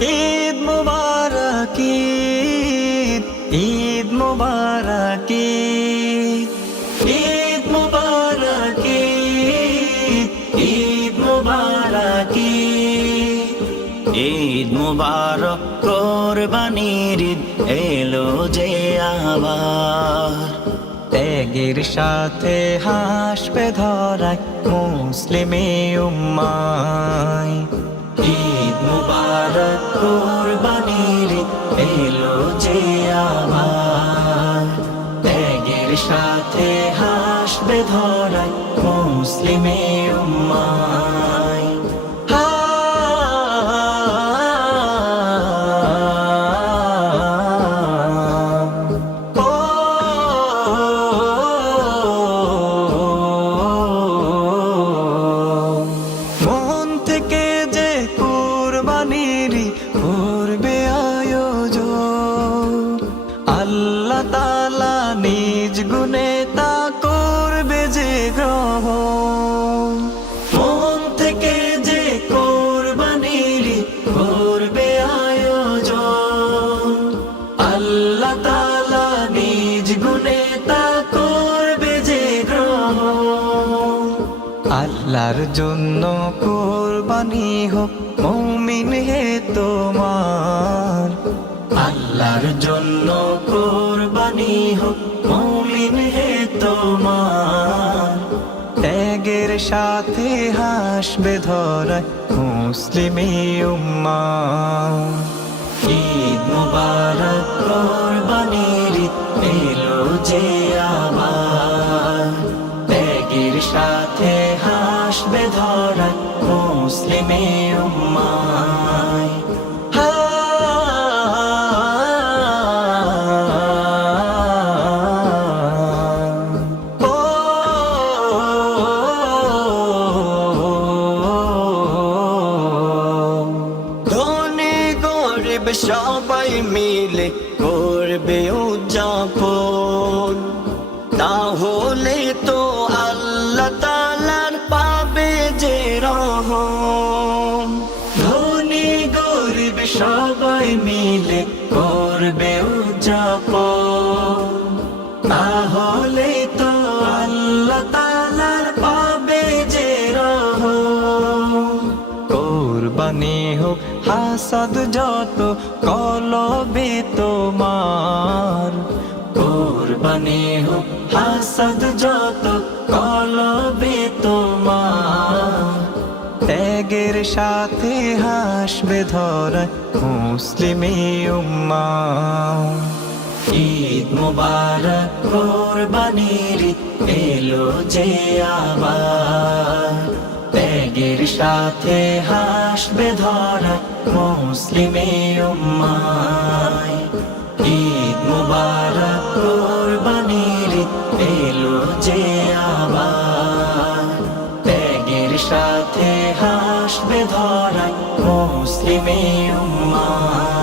ঈদ মুবারক ঈদ, ঈদ মুবারক ঈদ, ঈদ মুবারক ঈদ, ঈদ মুবারক ঈদ। ঈদ মুবারক কোরবানির ঈদ এলো যে আবার, ত্যাগের সাথে হাসবে ধরায় মুসলিমে উম্মায়। ঈদ মুবারক কোরবানির ঈদ এলো যে আবার, ত্যাগের সাথে হাসবে ধরায় মুসলিমে উম্মায়। আল্লাহ তাআলা নিজ গুণে তা করবে যে গ্রহণ, মন থেকে যে কোরবানির করবে আয়োজন। আল্লাহ তাআলা নিজ গুণে তা করবে যে গ্রহণ। আল্লাহর জন্য কোরবানি হোক মুমিন হে তোমার, আল্লাহর জন্য কোরবানি হোক মুমিন হে তোমার। ত্যাগের সাথে হাসবে ধরায় মুসলিমে উম্মাহ। ঈদ মুবারক কোরবানির ঈদ এলো যে আবার, ত্যাগের সাথে হাসবে ধরায় মুসলিমে উম্মাহ। সবাই মিলে করবে উদযাপন, তাহলে তো আল্লাহ তাআলার পাবে যে রহম। ধনী গরিব সবাই মিলে করবে উদযাপন, তাহলে তো আল্লাহ তাআলার পাবে যে রহম। কোরবানি হোক হাসাদ যত কলবে তোমার, কোরবানি হোক হাসাদ যত কলবে তোমার। ত্যাগের সাথে হাসবে ধরায় মুসলিমে উম্মাহ। ঈদ মুবারক কোরবানির ঈদ এলো যে আবার, ত্যাগের সাথে হাসবে ধরায় মুসলিমে উম্মাহ। ঈদ মুবারক কোরবানির ঈদ এলো যে আবার, ত্যাগের সাথে হাসবে ধরায় মুসলিমে উম্মাহ।